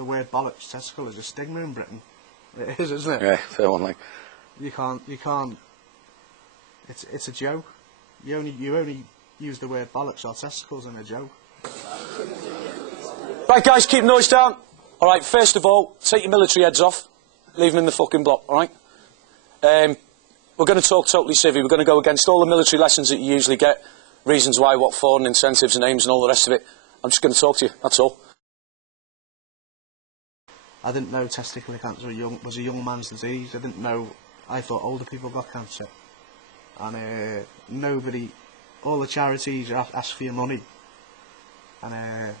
the word bollocks, testicle is a stigma in Britain. It is, isn't it? Yeah, fair one, like. You can't, it's a joke. You only use the word bollocks or testicles in a joke. Right, guys, keep noise down. Alright, first of all, take your military heads off. Leave them in the fucking block, alright? We're going to talk totally civvy. We're going to go against all the military lessons that you usually get. Reasons why, what for, and incentives and aims and all the rest of it. I'm just going to talk to you, that's all. I didn't know testicular cancer was a young man's disease. I thought older people got cancer. And all the charities ask for your money and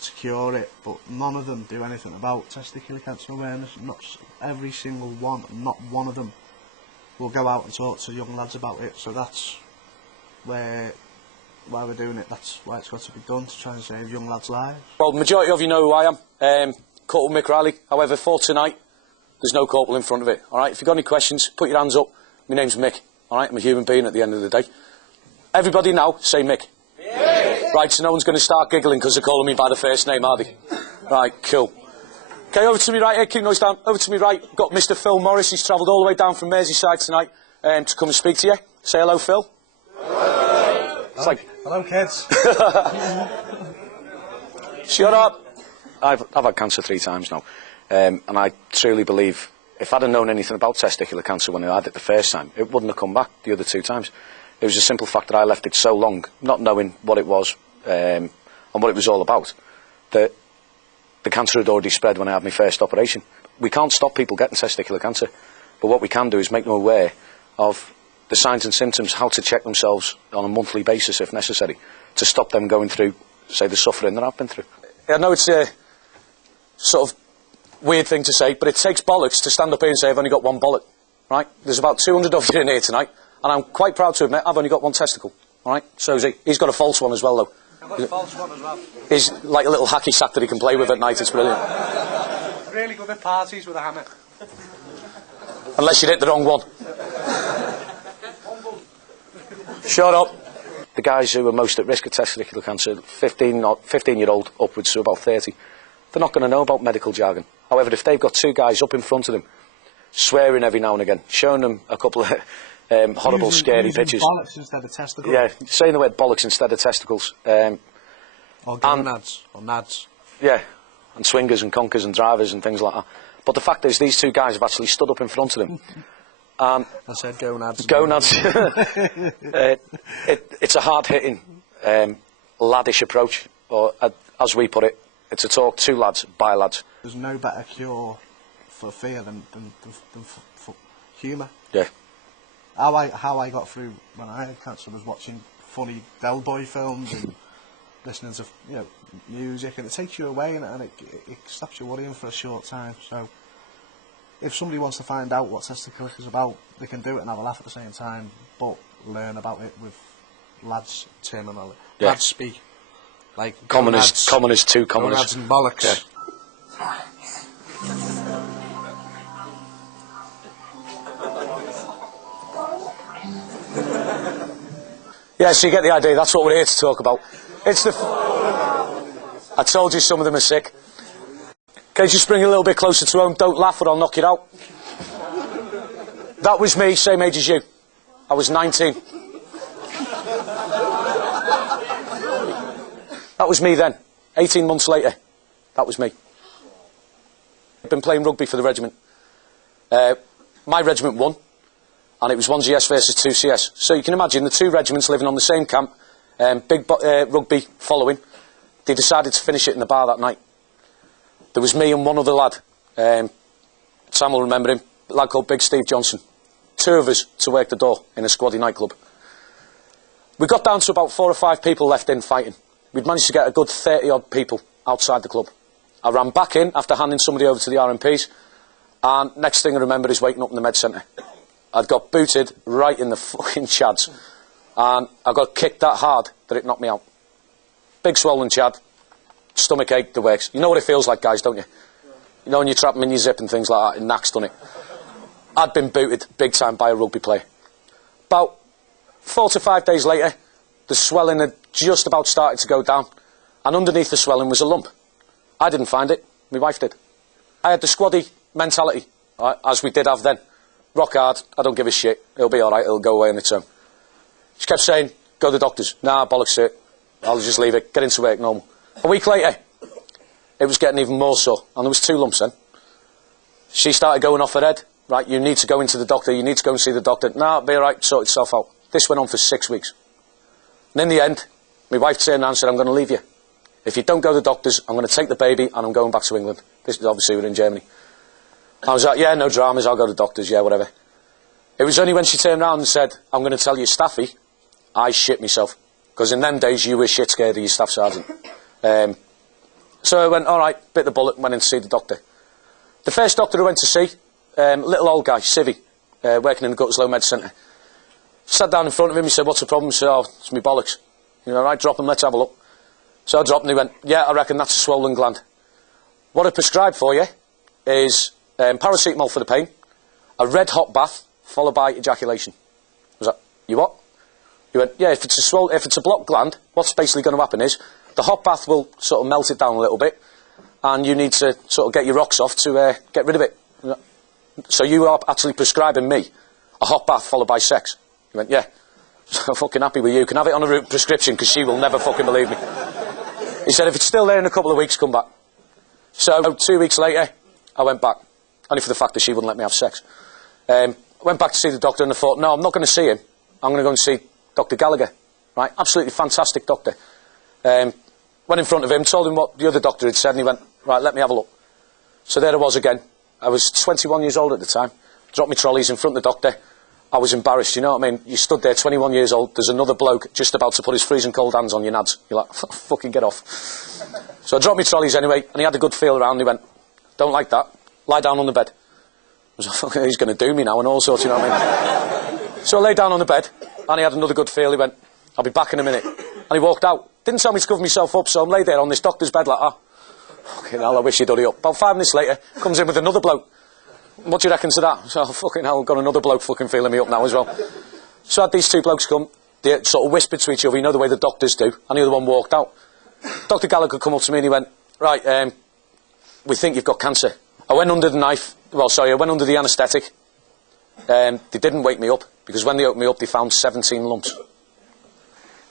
to cure it, but none of them do anything about testicular cancer awareness. Not every single one, not one of them will go out and talk to young lads about it. So that's why we're doing it. That's why it's got to be done, to try and save young lads' lives. Well, the majority of you know who I am. Corporal Mick Riley. However, for tonight, there's no corporal in front of it. Alright, if you've got any questions, put your hands up. My name's Mick. Alright, I'm a human being at the end of the day. Everybody now, say Mick. Yeah. Right, so no one's going to start giggling because they're calling me by the first name, are they? Right, cool. Okay, over to me right here, keep noise down. Over to me right, got Mr. Phil Morris. He's travelled all the way down from Merseyside tonight to come and speak to you. Say hello, Phil. Hello. It's like, hello, kids. Shut up. I've had cancer 3 times now, and I truly believe if I'd have known anything about testicular cancer when I had it the first time, it wouldn't have come back the other 2 times. It was a simple fact that I left it so long, not knowing what it was and what it was all about, that the cancer had already spread when I had my first operation. We can't stop people getting testicular cancer, but what we can do is make them aware of the signs and symptoms, how to check themselves on a monthly basis if necessary, to stop them going through, say, the suffering that I've been through. I know it's a sort of weird thing to say, but it takes bollocks to stand up here and say I've only got 1 bollock, right? There's about 200 of you in here tonight, and I'm quite proud to admit I've only got 1 testicle, all right? So's he. He's got a false one as well, though. I've got a false one as well. He's like a little hacky sack that he can play with at night. It's brilliant. Really good at parties with a hammer. Unless you hit the wrong one. Shut up. The guys who are most at risk of testicular cancer, 15-year-old upwards to about 30, they're not going to know about medical jargon. However, if they've got 2 guys up in front of them, swearing every now and again, showing them a couple of horrible, scary pictures. Bollocks instead of testicles. Yeah, saying the word bollocks instead of testicles. Or gonads, or nads. Yeah, and swingers and conkers and drivers and things like that. But the fact is, these 2 guys have actually stood up in front of them. I said gonads. Gonads. It's a hard-hitting, laddish approach, or as we put it, it's a talk to lads, by lads. There's no better cure for fear than for humour. Yeah. How I got through when I had cancer was watching funny Del Boy films and listening to music, and it takes you away and it stops you worrying for a short time. So if somebody wants to find out what testicular is about, they can do it and have a laugh at the same time, but learn about it with lads terminology. Yeah. Lads speak. Like common as 2 commoners. Gonads and bollocks. Yeah. Yeah, so you get the idea. That's what we're here to talk about. It's the... I told you some of them are sick. Okay, just bring it a little bit closer to home. Don't laugh or I'll knock it out. That was me, same age as you. I was 19. That was me then. 18 months later, that was me. I've been playing rugby for the regiment. My regiment won, and it was 1GS versus 2CS. So you can imagine the 2 regiments living on the same camp, big rugby following. They decided to finish it in the bar that night. There was me and one other lad. Sam will remember him, a lad called Big Steve Johnson. 2 of us to work the door in a squaddy nightclub. We got down to about 4 or 5 people left in fighting. We'd managed to get a good 30-odd people outside the club. I ran back in after handing somebody over to the RMPs, and next thing I remember is waking up in the med centre. I'd got booted right in the fucking chads, and I got kicked that hard that it knocked me out. Big swollen chad, stomach ache, the works. You know what it feels like, guys, don't you? You know when you trap them in your zip and things like that, it knacks, doesn't it? I'd been booted big time by a rugby player. About 4 to 5 days later, the swelling had just about started to go down, and underneath the swelling was a lump. I didn't find it. My wife did. I had the squaddy mentality, as we did have then. Rock hard, I don't give a shit. It'll be alright, it'll go away on its own. She kept saying, go to the doctors. Nah, bollocks it. I'll just leave it, get into work normal. A week later, it was getting even more so, and there was 2 lumps then. She started going off her head. Right, you need to go into the doctor, you need to go and see the doctor. Nah, it'll be alright, sort itself out. This went on for 6 weeks. And in the end, my wife turned around and said, I'm going to leave you. If you don't go to the doctors, I'm going to take the baby and I'm going back to England. This is obviously we're in Germany. I was like, yeah, no dramas, I'll go to the doctors, yeah, whatever. It was only when she turned around and said, I'm going to tell you, Staffy, I shit myself. Because in them days, you were shit scared of your staff sergeant. So I went, alright, bit the bullet and went in to see the doctor. The first doctor I went to see, little old guy, Civvy, working in the Gutters Low Med Centre. Sat down in front of him, he said, what's the problem? He said, oh, it's me bollocks. You know, right, drop him, let's have a look. So I dropped and he went, yeah, I reckon that's a swollen gland. What I prescribed for you is paracetamol for the pain, a red hot bath, followed by ejaculation. I was like, you what? He went, yeah, if it's a blocked gland, what's basically going to happen is the hot bath will sort of melt it down a little bit, and you need to sort of get your rocks off to get rid of it. So you are actually prescribing me a hot bath followed by sex. He went, yeah. So I'm fucking happy with you. Can have it on a prescription because she will never fucking believe me. He said, if it's still there in a couple of weeks, come back. So 2 weeks later, I went back. Only for the fact that she wouldn't let me have sex. Went back to see the doctor and I thought, no, I'm not going to see him. I'm going to go and see Dr. Gallagher. Right? Absolutely fantastic doctor. Went in front of him, told him what the other doctor had said, and he went, right, let me have a look. So there I was again. I was 21 years old at the time. Dropped my trolleys in front of the doctor. I was embarrassed, you know what I mean? You stood there, 21 years old, there's another bloke just about to put his freezing cold hands on your nads. You're like, fucking get off. So I dropped my trolleys anyway, and he had a good feel around, and he went, don't like that, lie down on the bed. I was like, fucking, he's going to do me now, and all sorts, you know what I mean? So I lay down on the bed, and he had another good feel, he went, I'll be back in a minute. And he walked out. Didn't tell me to cover myself up, so I'm laid there on this doctor's bed like, fucking hell, I wish he'd done it up. About 5 minutes later, comes in with another bloke. What do you reckon to that? So, fucking hell, I've got another bloke fucking feeling me up now as well. So I had these 2 blokes come, they sort of whispered to each other, you know the way the doctors do, and the other one walked out. Dr. Gallagher come up to me and he went, right, we think you've got cancer. I went under the knife, I went under the anaesthetic. They didn't wake me up, because when they opened me up, they found 17 lumps.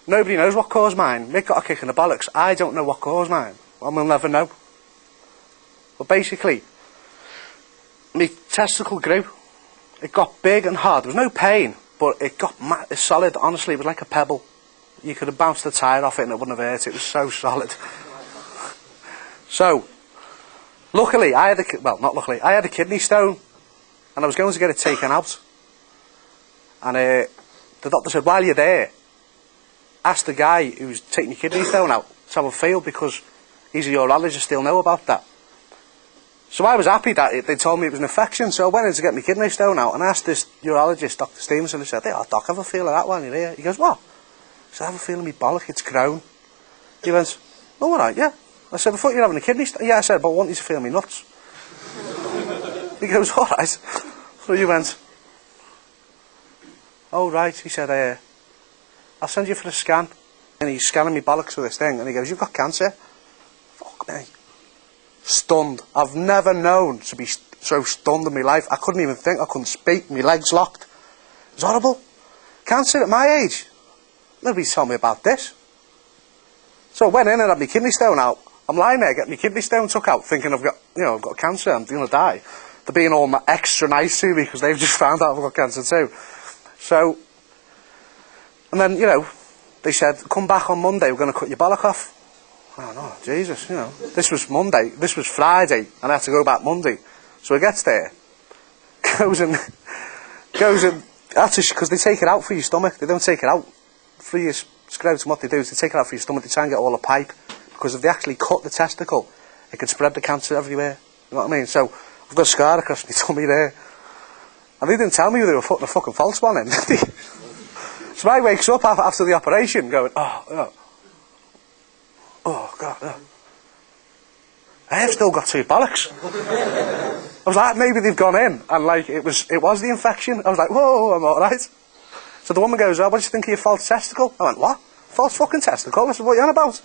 Nobody knows what caused mine. Mick got a kick in the bollocks. I don't know what caused mine. And we'll never know. But basically, my testicle grew. It got big and hard. There was no pain, but it got solid. Honestly, it was like a pebble. You could have bounced the tyre off it and it wouldn't have hurt. It was so solid. So, luckily, I had I had a kidney stone, and I was going to get it taken out. And the doctor said, while you're there, ask the guy who's taking your kidney stone out to have a feel, because he's a urologist, he'll know about that. So I was happy that they told me it was an infection, so I went in to get my kidney stone out and asked this urologist, Dr. Stevenson, I said, hey, doc, have a feel of that while you're here. He goes, what? I said, I have a feel of my bollock, it's grown. He went, oh, alright, yeah. I said, I thought you were having a kidney stone. Yeah, I said, but I want you to feel me nuts. He goes, alright. So he went, oh, right. He said, I'll send you for a scan. And he's scanning me bollocks with this thing, and he goes, you've got cancer. Fuck me. Stunned. I've never known to be so stunned in my life. I couldn't even think, I couldn't speak, my legs locked. It was horrible. Cancer at my age. Nobody's told me about this. So I went in and had my kidney stone out. I'm lying there getting my kidney stone took out, thinking I've got cancer, I'm going to die. They're being all extra nice to me because they've just found out I've got cancer too. So, and then, they said, come back on Monday, we're going to cut your bollock off. Oh no, Jesus, this was Monday, this was Friday, and I had to go back Monday. So he gets there, goes and, because they take it out for your stomach, they don't take it out for your scrotum. What they do is they take it out for your stomach, they try and get all the pipe, because if they actually cut the testicle, it could spread the cancer everywhere, you know what I mean? So, I've got a scar across my tummy there, and they didn't tell me they were putting a fucking false one in, did they? So I wakes up after the operation going, oh God, I have still got 2 bollocks. I was like, maybe they've gone in, and like, it was the infection. I was like, whoa, I'm alright. So the woman goes, what do you think of your false testicle? I went, what? False fucking testicle? I said, what are you on about?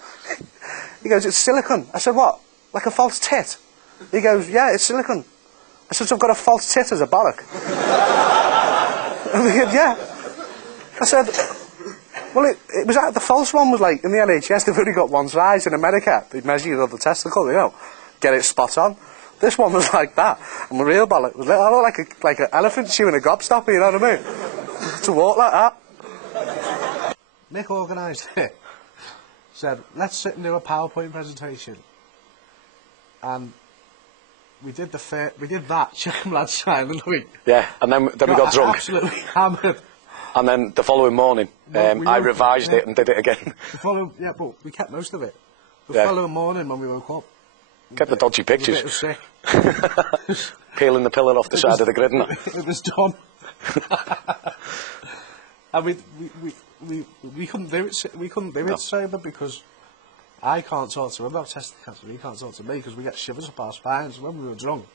He goes, it's silicone. I said, what? Like a false tit? He goes, yeah, it's silicone. I said, so I've got a false tit as a bollock. And he said, yeah. I said, well, it was the false one was like, in the NHS, they've only got one size. In America, they measure your other testicle, you know, get it spot on. This one was like that. And the real bollock was like an elephant chewing a gobstopper, you know what I mean? To walk like that. Nick organised it. Said, let's sit and do a PowerPoint presentation. And we did that, checkemlads style, didn't we? Yeah, and then we got drunk. Absolutely hammered. And then the following morning, I revised it and did it again. Yeah, but we kept most of it. The following morning when we woke up, kept the dodgy pictures. It was sick. Peeling the pillar off the side of the grid and that. It was done. And we couldn't do it. We couldn't do it sober because I can't talk to him about testicular cancer. He can't talk to me because we get shivers up our spines. When we were drunk,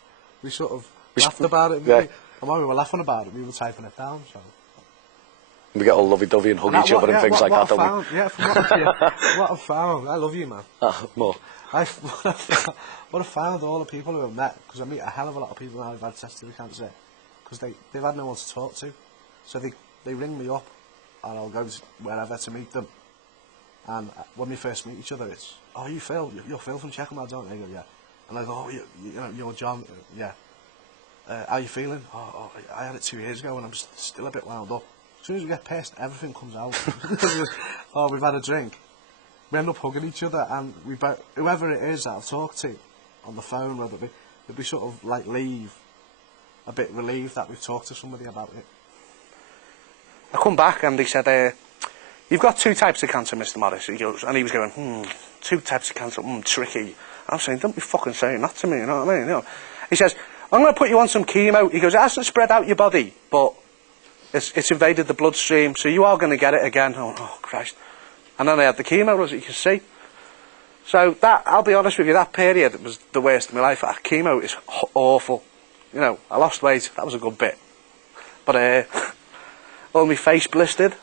we sort of laughed about it. And when we were laughing about it, we were typing it down. So we get all lovey-dovey and hug each other and things like that, don't we? Yeah, what I've found, I love you, man. More. What I've found, all the people who I've met, because I meet a hell of a lot of people now who've had testicular cancer, because they've had no one to talk to. So they ring me up, and I'll go to wherever to meet them. And when we first meet each other, it's, oh, you Phil, you're Phil from Checkemlads, aren't you? They go, yeah. And I go, oh, you're John, yeah. How you feeling? Oh, I had it 2 years ago, and I'm still a bit wound up. As soon as we get pissed, everything comes out. Oh, we've had a drink. We end up hugging each other, and whoever it is that I've talked to on the phone, whether they'd be sort of like leave a bit relieved that we've talked to somebody about it. I come back and they said, you've got 2 types of cancer, Mr. Morris. He goes, and he was going, 2 types of cancer, tricky. I'm saying, don't be fucking saying that to me, you know what I mean? You know? He says, I'm going to put you on some chemo. He goes, it hasn't spread out your body, but it's invaded the bloodstream, so you are going to get it again. Oh, Christ. And then I had the chemo, as you can see. So that, I'll be honest with you, that period was the worst of my life. Chemo is awful. You know, I lost weight, that was a good bit. But all my face blistered.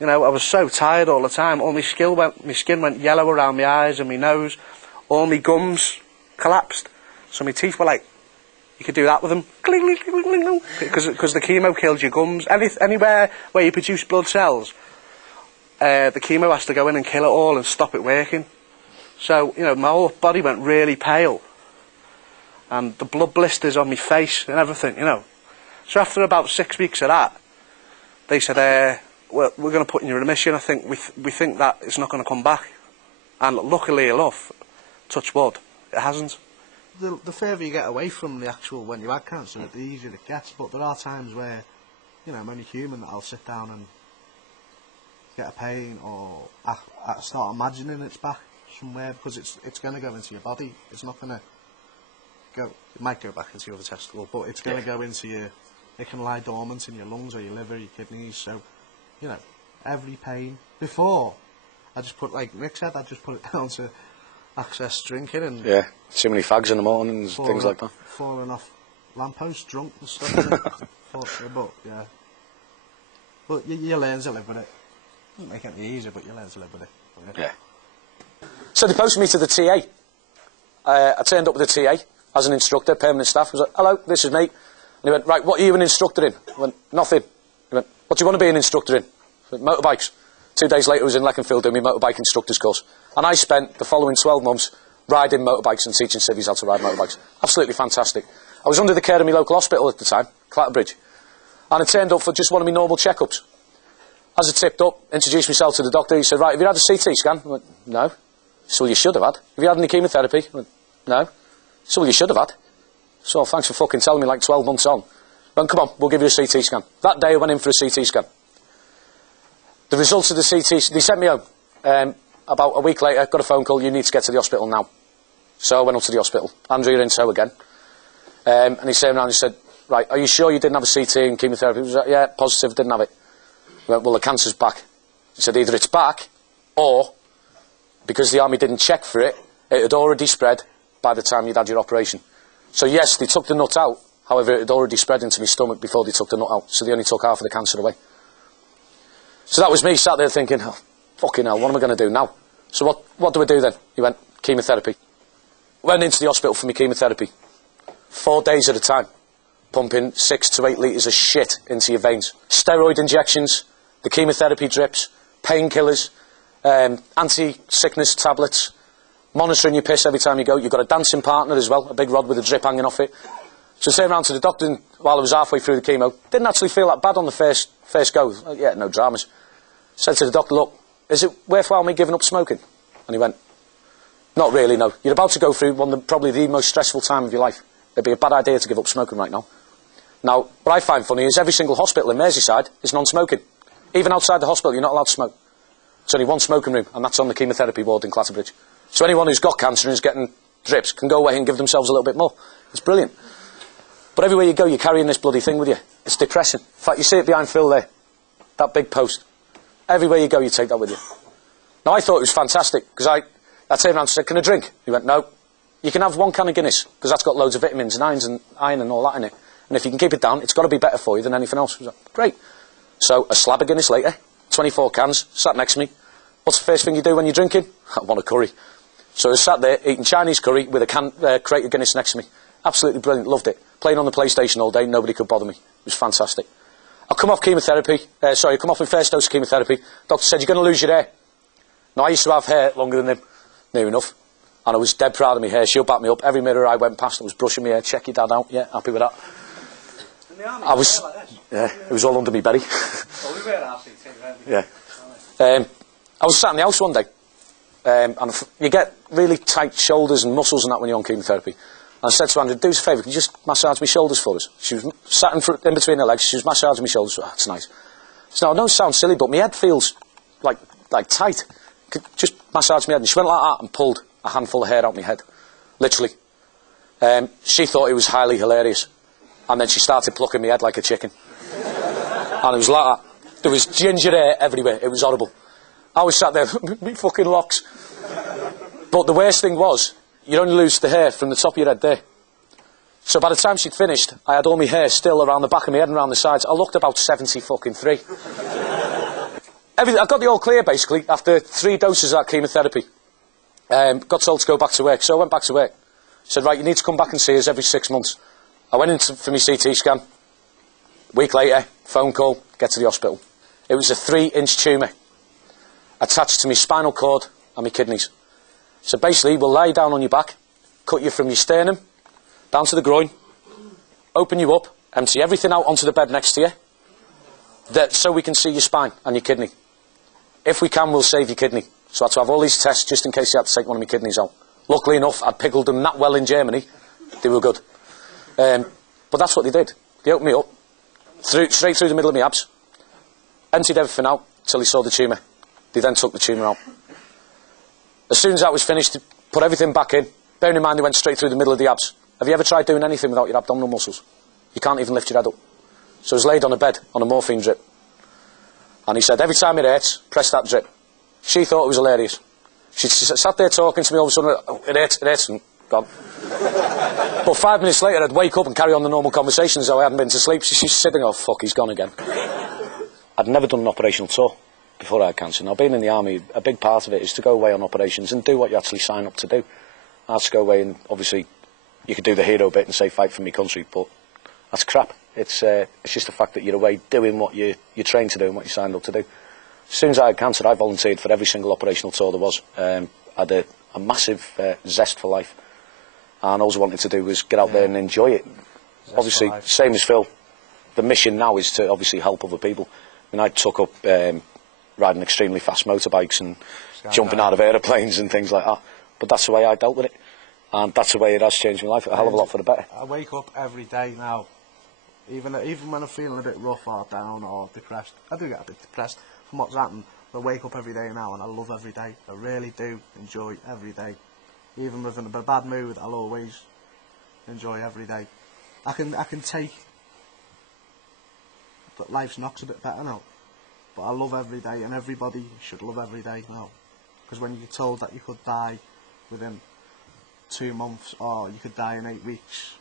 You know, I was so tired all the time. All my skin went yellow around my eyes and my nose. All my gums collapsed. So my teeth were like, you could do that with them. Because the chemo killed your gums. Anywhere where you produce blood cells, the chemo has to go in and kill it all and stop it working. So, you know, my whole body went really pale. And the blood blisters on my face and everything, you know. So after about 6 weeks of that, they said, well, we're going to put you in remission. I think we think that it's not going to come back. And luckily enough, touch wood, it hasn't. The further you get away from the actual when you had cancer, the easier it gets. But there are times where, you know, I'm only human, that I'll sit down and get a pain, or I start imagining it's back somewhere, because it's going to go into your body. It's not going to go. It might go back into your other testicle, but it's going to go into your. It can lie dormant in your lungs or your liver, your kidneys. So, you know, every pain. Before, I just put, like Rick said, I just put it down to access drinking and too many fags in the mornings, things like that. Falling off lampposts, drunk and stuff. But you learn to live with it. Doesn't make it any easier, but you learn to live with it. Yeah. So they posted me to the TA. I turned up with the TA as an instructor, permanent staff. I was like, hello, this is me. And he went, right, what are you an instructor in? I went, nothing. He went, what do you want to be an instructor in? I went, motorbikes. 2 days later I was in Leconfield doing my motorbike instructor's course. And I spent the following 12 months riding motorbikes and teaching civvies how to ride motorbikes. Absolutely fantastic. I was under the care of my local hospital at the time, Clatterbridge. And I turned up for just one of my normal checkups. As I tipped up, introduced myself to the doctor, he said, right, have you had a CT scan? I went, no. So, well, you should have had. Have you had any chemotherapy? I went, no. So, well, you should have had. So, thanks for fucking telling me like 12 months on. I went, come on, we'll give you a CT scan. That day I went in for a CT scan. The results of the CT, they sent me home. About a week later, got a phone call, you need to get to the hospital now. So I went up to the hospital. Andrew, you're in tow again. And he turned around and said, right, are you sure you didn't have a CT and chemotherapy? I was like, yeah, positive, didn't have it. He went, well, the cancer's back. He said, either it's back, or, because the army didn't check for it, it had already spread by the time you'd had your operation. So yes, they took the nut out, however, it had already spread into my stomach before they took the nut out, so they only took half of the cancer away. So that was me sat there thinking, oh, fucking hell, what am I going to do now? So what do I do then? He went, chemotherapy. went into the hospital for my chemotherapy. 4 days at a time, pumping 6 to 8 litres of shit into your veins. Steroid injections, the chemotherapy drips, painkillers, anti-sickness tablets, monitoring your piss every time you go. You've got a dancing partner as well, a big rod with a drip hanging off it. So I turned around to the doctor while I was halfway through the chemo. Didn't actually feel that bad on the first go. Yeah, no dramas. Said to the doctor, look, is it worthwhile me giving up smoking? And he went, not really, no. You're about to go through probably the most stressful time of your life. It'd be a bad idea to give up smoking right now. Now, what I find funny is every single hospital in Merseyside is non-smoking. Even outside the hospital, you're not allowed to smoke. There's only one smoking room, and that's on the chemotherapy ward in Clatterbridge. So anyone who's got cancer and is getting drips can go away and give themselves a little bit more. It's brilliant. But everywhere you go, you're carrying this bloody thing with you. It's depressing. In fact, you see it behind Phil there. That big post. Everywhere you go, you take that with you. Now, I thought it was fantastic, because I turned around and said, can I drink? He went, no. You can have 1 can of Guinness, because that's got loads of vitamins and iron and all that in it. And if you can keep it down, it's got to be better for you than anything else. I was like, great. So a slab of Guinness later, 24 cans, sat next to me. What's the first thing you do when you're drinking? I want a curry. So I was sat there eating Chinese curry with a crate of Guinness next to me. Absolutely brilliant, loved it. Playing on the PlayStation all day, nobody could bother me. It was fantastic. I come off chemotherapy, I come off my first dose of chemotherapy. Doctor said, you're going to lose your hair. Now, I used to have hair longer than him, near enough. And I was dead proud of my hair. She'll back me up. Every mirror I went past, I was brushing my hair. Check your dad out. Yeah, happy with that. In the army, I was, yeah, it was all under me belly. Well, we wear RCT, yeah. I was sat in the house one day, and you get really tight shoulders and muscles and that when you're on chemotherapy. And I said to Andrew, do us a favour, can you just massage my shoulders for us? She was sat in between her legs, she was massaging my shoulders. Oh, that's nice. So now, I know it sounds silly, but my head feels like tight. Could just massage my head. And she went like that and pulled a handful of hair out my head. Literally. She thought it was highly hilarious. And then she started plucking my head like a chicken. And it was like that. There was ginger hair everywhere. It was horrible. I was sat there, me fucking locks. But the worst thing was, you'd only lose the hair from the top of your head there. So by the time she'd finished, I had all my hair still around the back of my head and around the sides. I looked about 73. I got the all clear, basically, after 3 doses of that chemotherapy. Got told to go back to work, so I went back to work. Said, right, you need to come back and see us every 6 months. I went in for my CT scan. A week later, phone call, get to the hospital. It was a 3-inch tumour attached to my spinal cord and my kidneys. So basically, we'll lie down on your back, cut you from your sternum down to the groin, open you up, empty everything out onto the bed next to you, so we can see your spine and your kidney. If we can, we'll save your kidney. So I had to have all these tests just in case you had to take one of my kidneys out. Luckily enough, I'd pickled them that well in Germany, they were good. But that's what they did. They opened me up, straight through the middle of my abs, emptied everything out till they saw the tumour. They then took the tumour out. As soon as that was finished, they put everything back in. Bearing in mind they went straight through the middle of the abs. Have you ever tried doing anything without your abdominal muscles? You can't even lift your head up. So I was laid on a bed on a morphine drip. And he said, every time it hurts, press that drip. She thought it was hilarious. She sat there talking to me, all of a sudden, oh, it hurts, and gone. But 5 minutes later, I'd wake up and carry on the normal conversation as though I hadn't been to sleep. She's sitting, oh, fuck, he's gone again. I'd never done an operational tour before I had cancer. Now, being in the army, a big part of it is to go away on operations and do what you actually sign up to do. I had to go away and, obviously, you could do the hero bit and say, fight for me country, but that's crap. It's just the fact that you're away doing what you're trained to do and what you signed up to do. As soon as I had cancer, I volunteered for every single operational tour there was. I had a massive zest for life. And all I wanted to do was get out there and enjoy it. Obviously, same as Phil, the mission now is to obviously help other people. I mean, I took up riding extremely fast motorbikes and jumping out of aeroplanes and things like that. But that's the way I dealt with it. And that's the way it has changed my life a hell of a lot for the better. I wake up every day now, even when I'm feeling a bit rough or down or depressed. I do get a bit depressed from what's happened. I wake up every day now and I love every day. I really do enjoy every day. Even with a bad mood, I'll always enjoy every day. I can take that life's knocks a bit better now, but I love every day, and everybody should love every day now. Because when you're told that you could die within 2 months, or you could die in 8 weeks,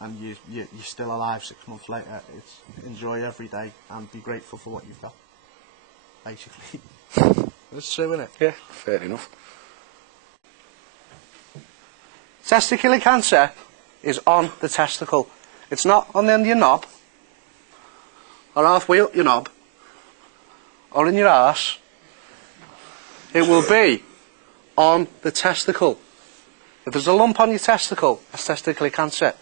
and you're still alive 6 months later, it's enjoy every day and be grateful for what you've got. Basically, it's true, isn't it? Yeah, fair enough. Testicular cancer is on the testicle. It's not on the end of your knob, or halfway up your knob, or in your arse. It will be on the testicle. If there's a lump on your testicle, that's testicular cancer.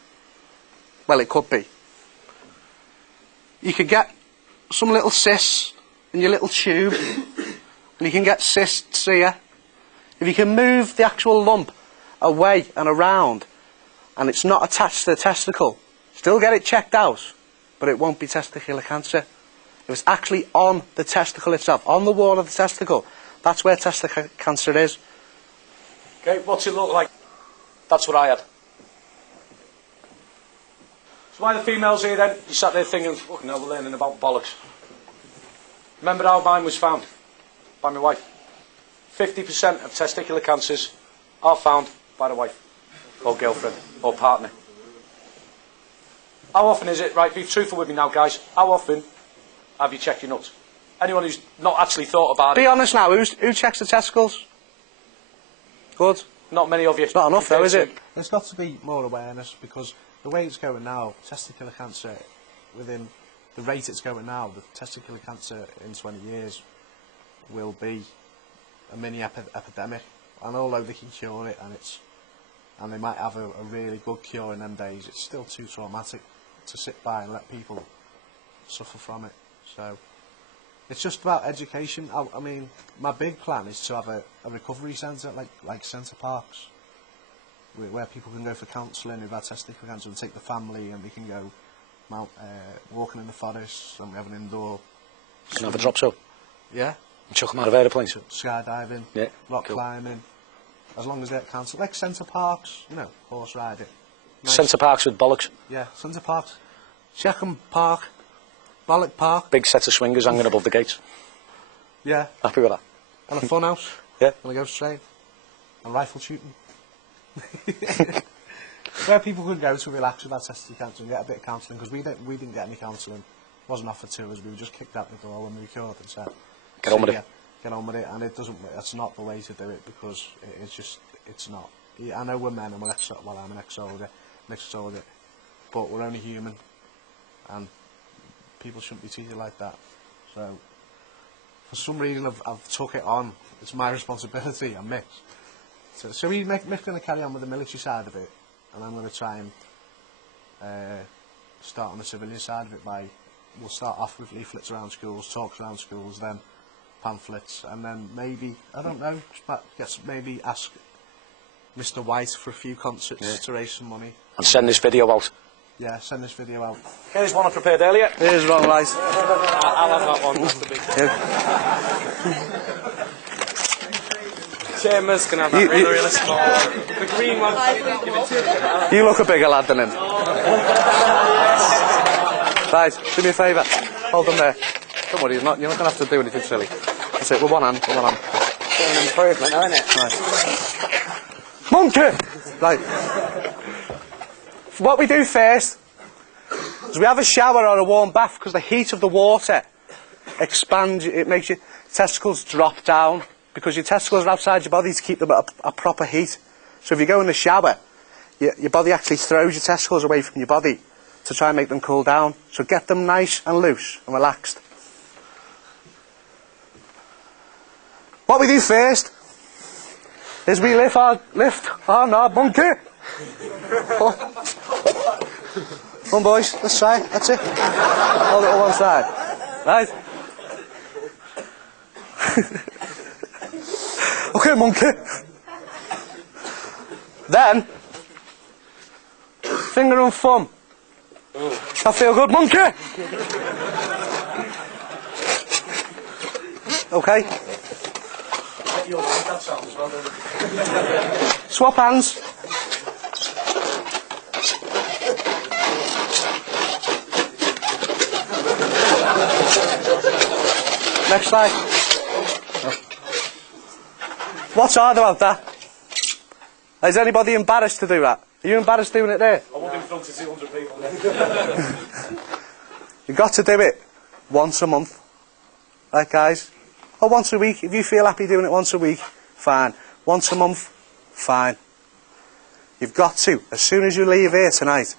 Well, it could be. You could get some little cysts in your little tube, and you can get cysts here. If you can move the actual lump away and around, and it's not attached to the testicle, still get it checked out, but it won't be testicular cancer. If it's actually on the testicle itself, on the wall of the testicle, that's where testicular cancer is. Okay, what's it look like? That's what I had. So why the females here then? You sat there thinking, fucking hell, we're learning about bollocks. Remember how mine was found? By my wife. 50% of testicular cancers are found by the wife, or girlfriend, or partner. How often is it, right, be truthful with me now, guys, how often have you checked your nuts? Anyone who's not actually thought about it. Be honest now, who checks the testicles? Good. Not many of you. It's not enough though, is it? There's got to be more awareness, because the way it's going now, testicular cancer, within the rate it's going now, the testicular cancer in 20 years will be a mini epidemic. And although they can cure it, and they might have a really good cure in them days, it's still too traumatic to sit by and let people suffer from it. So it's just about education. I mean, my big plan is to have a recovery centre, like Centre Parks, where people can go for counselling who've had testicular cancer, and take the family, and they can go walking in the forest, and we have an indoor. Can have a drop show. Yeah. And chuck them out of aeroplanes. Skydiving, yeah, rock climbing, as long as they're cancelled. Like Centre Parks, you know, horse riding. Nice. Centre Parks with bollocks. Yeah, Centre Parks. Checkham Park, Bollock Park. Big set of swingers hanging above the gates. Yeah. Happy with that? And a fun house. Yeah. And a ghost train. And rifle shooting. Where people could go to relax about testicular cancer and get a bit of counselling, because we didn't get any counselling. It wasn't offered to us. We were just kicked out the door when we were cured and said, get on with it. Get on with it, and that's not the way to do it, because it's not. I know we're men and we're I'm an ex-soldier, but we're only human, and people shouldn't be treated like that. So, for some reason, I've took it on. It's my responsibility. I'm Mick. So Mick's going to carry on with the military side of it, and I'm going to try and start on the civilian side of it. We'll start off with leaflets around schools, talks around schools, then pamphlets, and then maybe, I don't know, maybe ask Mr. White for a few concerts to raise some money. And send this video out. Yeah, send this video out. Here's one I prepared earlier. Here's one, right. I'll have that one. That's the big Chairman's going to have that really small one. The green one, give it to You look a bigger lad than him. Right, do me a favour. Hold them there. Don't worry, you're not going to have to do anything silly. That's it, with one hand, an improvement, isn't it? Right. Monkey! Right. What we do first is we have a shower or a warm bath, because the heat of the water expands, it makes your testicles drop down, because your testicles are outside your body to keep them at a proper heat. So if you go in the shower, your body actually throws your testicles away from your body to try and make them cool down. So get them nice and loose and relaxed. What we do first is we lift our knob, monkey. Come on, boys, let's try it. That's it. Hold it on one side. Right? Okay, monkey. Then, finger and thumb. That feel good, monkey? Okay. Swap hands. Next slide. What's hard about that? Is anybody embarrassed to do that? Are you embarrassed doing it there? I won't in front of 200 people. You've got to do it once a month. Right, guys? Or once a week. If you feel happy doing it once a week, fine. Once a month, fine. You've got to, as soon as you leave here tonight,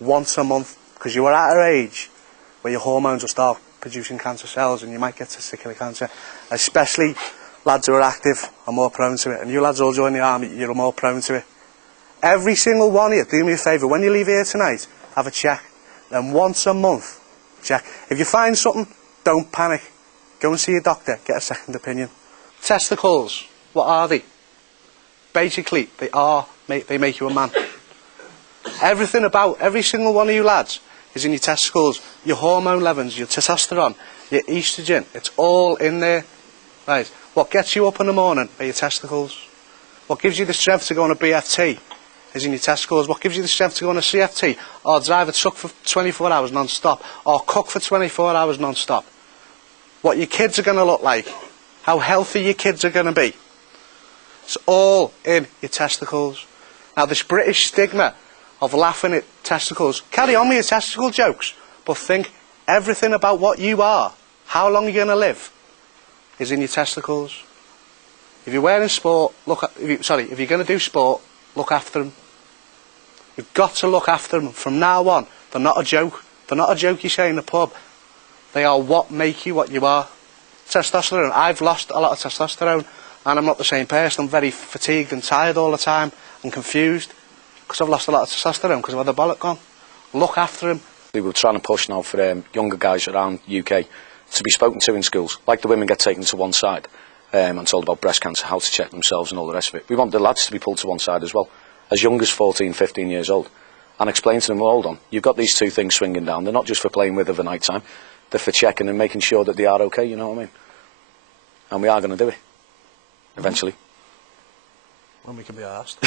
once a month, because you are at an age where your hormones will start producing cancer cells and you might get testicular cancer, especially lads who are active are more prone to it, and you lads all join the army, you're more prone to it. Every single one of you, do me a favour, when you leave here tonight, have a check. Then once a month, check. If you find something, don't panic. Go and see your doctor, get a second opinion. Testicles, what are they? Basically, they make you a man. Everything about every single one of you lads is in your testicles. Your hormone levels, your testosterone, your estrogen, it's all in there. Right. What gets you up in the morning are your testicles. What gives you the strength to go on a BFT is in your testicles. What gives you the strength to go on a CFT or drive a truck for 24 hours non-stop or cook for 24 hours non-stop? What your kids are going to look like, how healthy your kids are going to be. It's all in your testicles. Now this British stigma of laughing at testicles, carry on with your testicle jokes, but think everything about what you are, how long you're going to live, is in your testicles. If you're wearing sport, if you're going to do sport, look after them. You've got to look after them. From now on, they're not a joke. They're not a joke you say in the pub. They are what make you what you are. Testosterone. I've lost a lot of testosterone, and I'm not the same person. I'm very fatigued and tired all the time and confused because I've lost a lot of testosterone because I've had the bollock gone. Look after him. We're trying to push now for younger guys around UK to be spoken to in schools. Like the women get taken to one side and told about breast cancer, how to check themselves and all the rest of it. We want the lads to be pulled to one side as well, as young as 14, 15 years old, and explain to them, well, hold on, you've got these two things swinging down. They're not just for playing with over night time. They're for checking and making sure that they are okay, you know what I mean? And we are going to do it, eventually. When we can be asked.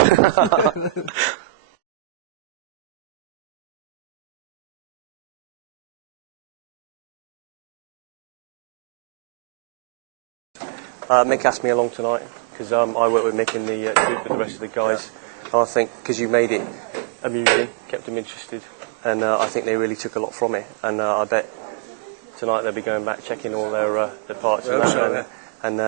Mick asked me along tonight because I work with Mick in the group with the rest of the guys. And I think because you made it amusing, kept them interested, and I think they really took a lot from it. And I bet tonight they'll be going back checking all their parts and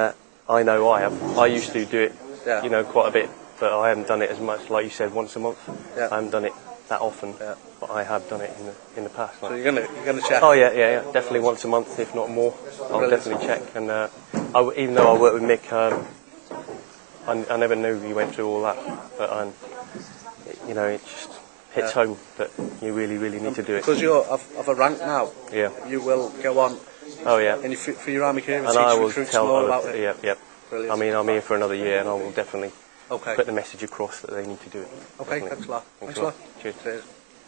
I know I have. I used to do it, you know, quite a bit, but I haven't done it as much. Like you said, once a month. I haven't done it that often, but I have done it in the past. So you're gonna check? Oh yeah, definitely once a month, if not more. I'll definitely check. And even though I work with Mick, I never knew he went through all that. But you know, it just hits home that you really need to do it. Because you're of a rank now. Yeah. You will go on. Oh yeah. And for your army career, and I will recruits tell more about it. Yep. Brilliant. I mean, I'm here for another year, and I will definitely put the message across that they need to do it. Okay, definitely. thanks a lot. Thanks a lot. Cheers. Cheers.